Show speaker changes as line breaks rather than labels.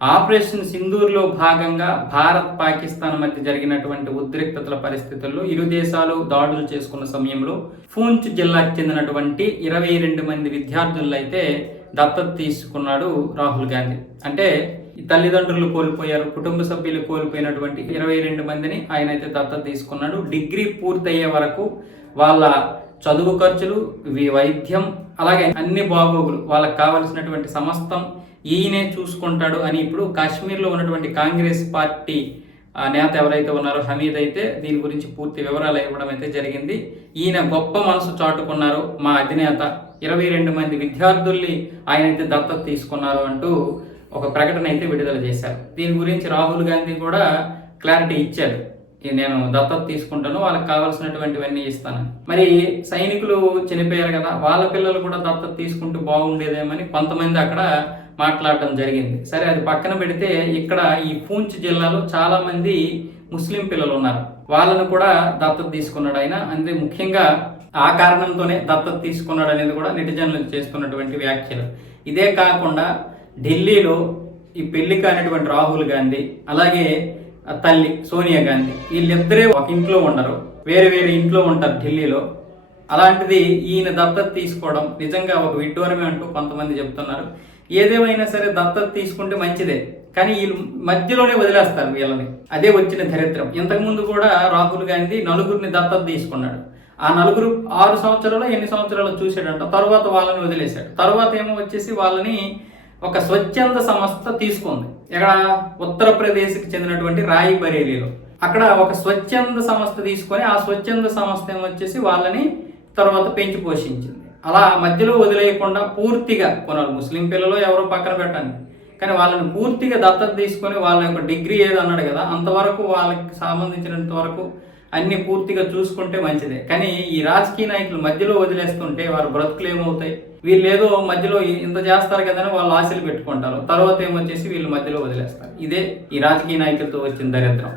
Operation సింధూర్లో భాగంగా భారత్ పాకిస్తాన్ మధ్య జరిగినటువంటి ఉద్రిక్తతల పరిస్థితుల్లో ఇరు దేశాలు దాడులు చేసుకున్న సమయంలో పూంచ్ జిల్లాకు చెందినటువంటి ఇరవై రెండు మంది విద్యార్థులైతే అయితే దత్తత తీసుకున్నాడు రాహుల్ గాంధీ. అంటే ఈ తల్లిదండ్రులు కోల్పోయారు కుటుంబ సభ్యులు కోల్పోయినటువంటి ఇరవై రెండు మందిని ఆయన అయితే దత్తత తీసుకున్నాడు. డిగ్రీ పూర్తయ్యే వరకు వాళ్ళ చదువు ఖర్చులు వైద్యం అలాగే అన్ని బాగోగులు వాళ్ళకి కావలసినటువంటి సమస్తం ఈయనే చూసుకుంటాడు అని ఇప్పుడు కాశ్మీర్లో ఉన్నటువంటి కాంగ్రెస్ పార్టీ ఆ నేత ఎవరైతే ఉన్నారో హమీద్ అయితే దీని గురించి పూర్తి వివరాలు ఇవ్వడం అయితే జరిగింది. ఈయన గొప్ప మనసు చాటుకున్నారు మా అధినేత. ఇరవై రెండు మంది విద్యార్థుల్ని ఆయన అయితే దత్తత తీసుకున్నారు అంటూ ఒక ప్రకటన అయితే విడుదల చేశారు. దీని గురించి రాహుల్ గాంధీ కూడా క్లారిటీ ఇచ్చారు నేను దత్తత తీసుకుంటాను వాళ్ళకి కావాల్సినటువంటివన్నీ ఇస్తాను మరి సైనికులు చనిపోయారు కదా వాళ్ళ పిల్లలు కూడా దత్తత తీసుకుంటూ బాగుండేదేమని కొంతమంది అక్కడ మాట్లాడడం జరిగింది. సరే అది పక్కన పెడితే ఇక్కడ ఈ పూంచ్ జిల్లాలో చాలా మంది ముస్లిం పిల్లలు ఉన్నారు. వాళ్ళను కూడా దత్తత తీసుకున్నాడు ఆయన. అంటే ముఖ్యంగా ఆ కారణంతోనే దత్తత తీసుకున్నాడు అనేది కూడా నెటిజన్లు చేస్తున్నటువంటి వ్యాఖ్యలు. ఇదే కాకుండా ఢిల్లీలో ఈ పెళ్ళి కానిటువంటి రాహుల్ గాంధీ అలాగే తల్లి సోనియా గాంధీ వీళ్ళిద్దరే ఒక ఇంట్లో ఉండరు. వేరే వేరే ఇంట్లో ఉంటారు ఢిల్లీలో. అలాంటిది ఈయన దత్తత తీసుకోవడం నిజంగా ఒక విడ్డూరమే అంటూ కొంతమంది చెప్తున్నారు. ఏదేమైనా సరే దత్తత తీసుకుంటే మంచిదే. కానీ వీళ్ళు మధ్యలోనే వదిలేస్తారు వీళ్ళని. అదే వచ్చిన దరిద్రం. ఇంతకుముందు కూడా రాహుల్ గాంధీ నలుగురిని దత్తత తీసుకున్నాడు. ఆ నలుగురు ఆరు సంవత్సరాలు ఎన్ని సంవత్సరాలు చూశాడంట. తర్వాత వాళ్ళని వదిలేశాడు. తర్వాత ఏమో వచ్చేసి వాళ్ళని ఒక స్వచ్ఛంద సంస్థ తీసుకుంది. ఇక్కడ ఉత్తరప్రదేశ్కి చెందినటువంటి రాయి బరేలీలో. అక్కడ ఒక స్వచ్ఛంద సంస్థ తీసుకొని ఆ స్వచ్ఛంద సంస్థ ఏమో వచ్చేసి వాళ్ళని తర్వాత పెంచి పోషించింది. అలా మధ్యలో వదిలేయకుండా పూర్తిగా కొనాలి. ముస్లిం పిల్లలు ఎవరో పక్కన పెట్టండి. కానీ వాళ్ళని పూర్తిగా దత్తత తీసుకొని వాళ్ళ యొక్క డిగ్రీ ఏది అన్నాడు కదా అంతవరకు వాళ్ళకి సంబంధించినంత వరకు అన్ని పూర్తిగా చూసుకుంటే మంచిదే. కానీ ఈ రాజకీయ నాయకులు మధ్యలో వదిలేస్తుంటే వారి బ్రతుకులు ఏమవుతాయి? వీళ్ళు ఏదో మధ్యలో ఇంత చేస్తారు కదా అని వాళ్ళు ఆశలు పెట్టుకుంటారు. తర్వాత ఏమొచ్చేసి వీళ్ళు మధ్యలో వదిలేస్తారు. ఇదే ఈ రాజకీయ నాయకులతో వచ్చిన దరిద్రం.